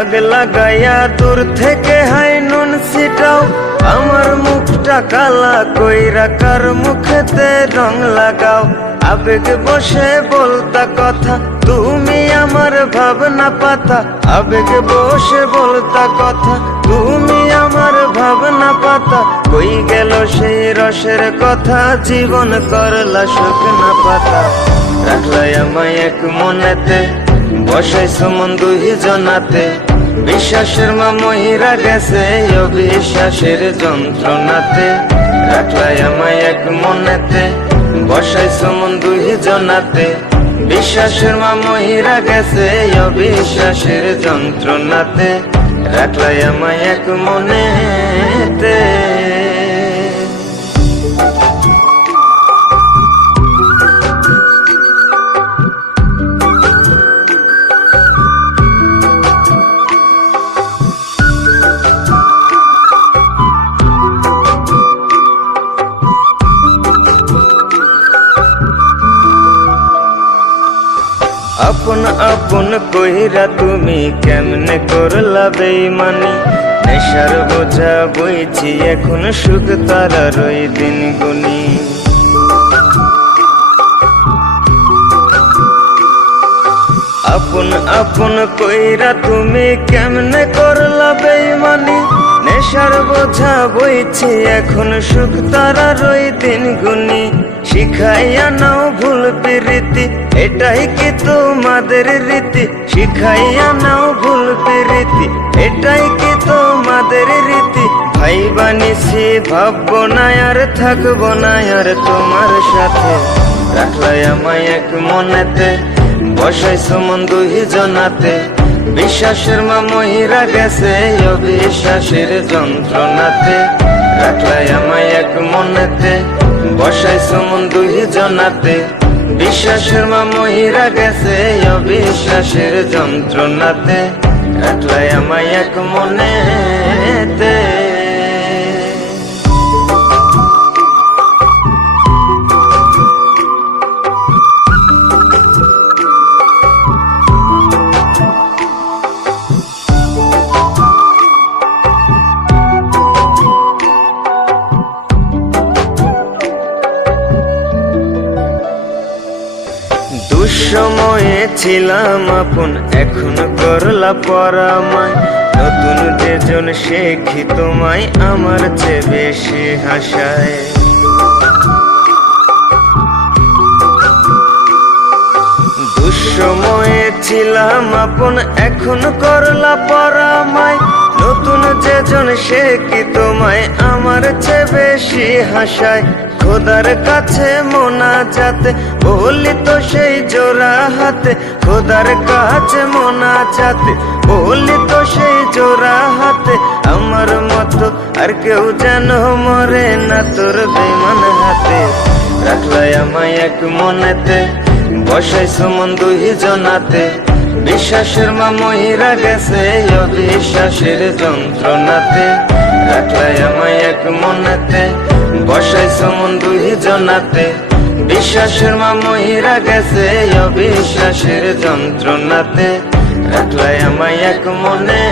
দাগ লাগাইয়া দূর থেকে হাই নুন ছিটাও, আমার মুখটা কালা কইরা কার মুখেতে রং লাগাও। আবেগ বসে বলতা কথা, তুমি আমার ভাবনা পাতা। আবেগ বসে বলতা কথা, তুমি আমার ভাবনা পাতা। কই গেল সেই রসের কথা, জীবন করলা শুকনা পাতা। রাখলাই আমায় এক মনেতে, বসাইছো মন দুই জনাতে। বিশ্বাসের মা মহিরা গেছে অবিশ্বাসের যন্ত্রণাতে। রাখলাই আমায় এক মনেতে, বসাইছো মন দুই জনাতে। বিশ্বাসের মা মহিরা গেছে অবিশ্বাসের যন্ত্রণাতে। রাখলাই আমায় এক মনেতে। আপন আপন কইরা তুমি কেমনে করলা বেইমানি। নেশার বোঝা বইছি এখন সুখ তারার ওই দিন গুনি। আপন আপন কইরা তুমি কেমনে করলা বেইমানি। নেশার বোঝা বইছি এখন সুখ তারার ওই দিন গুনি। শিখাইয়া নাও ভুল প্রীতি, এটাই কি তোমাদের রীতি। শিখাইয়া নাও ভুল প্রীতি, এটাই কি তোমাদের রীতি। ভাই বানিছি ভাববো না আর থাকবো না আর তোমার সাথে। রাখলাই আমায় এক মনেতে, বসাইছো মন দুই জনাতে। বিশ্বাসের মা মহিরা গেছে অবিশ্বাসের যন্ত্রণাতে। রাখলাই আমায় এক মনেতে, বসাইছো মন দুই জনাতে। বিশ্বাসের মা মহিরা গেছে অবিশ্বাসের যন্ত্রণাতে। রাখলাই আমায় এক মনেতে। দুঃসময়ে ছিলাম আপন, এখন করলা পরামায়। নতুন যেজন শেখি তোমায় আমার চেয়ে বেশি হাসায়। দুঃসময়ে ছিলাম আপন, এখন করলা পরামায়। নতুন যেজন শেখি তোমায় আমার চেয়ে বেশি হাসায়। খোদার কাছে মোনাজাতে বলি তো সেই জোড়া হাতে। খোদার কাছে মোনাজাতে বলি তো সেই জোড়া হাতে। আমার মতো আর কেউ যেন মরে না তোর বেমান হাতে। রাখলাই আমায় এক মনেতে, বসাইছো মন দুই জনাতে। বিশ্বাসের মা মহিরা গেছে অবিশ্বাসের যন্ত্রণাতে। রাখলাই আমায় এক মনেতে, বসাইছো মন দুই জনাতে। বিশ্বাসের মা মহিরা গেছে অবিশ্বাসের যন্ত্রণাতে। রাখলাই আমায় এক মনে।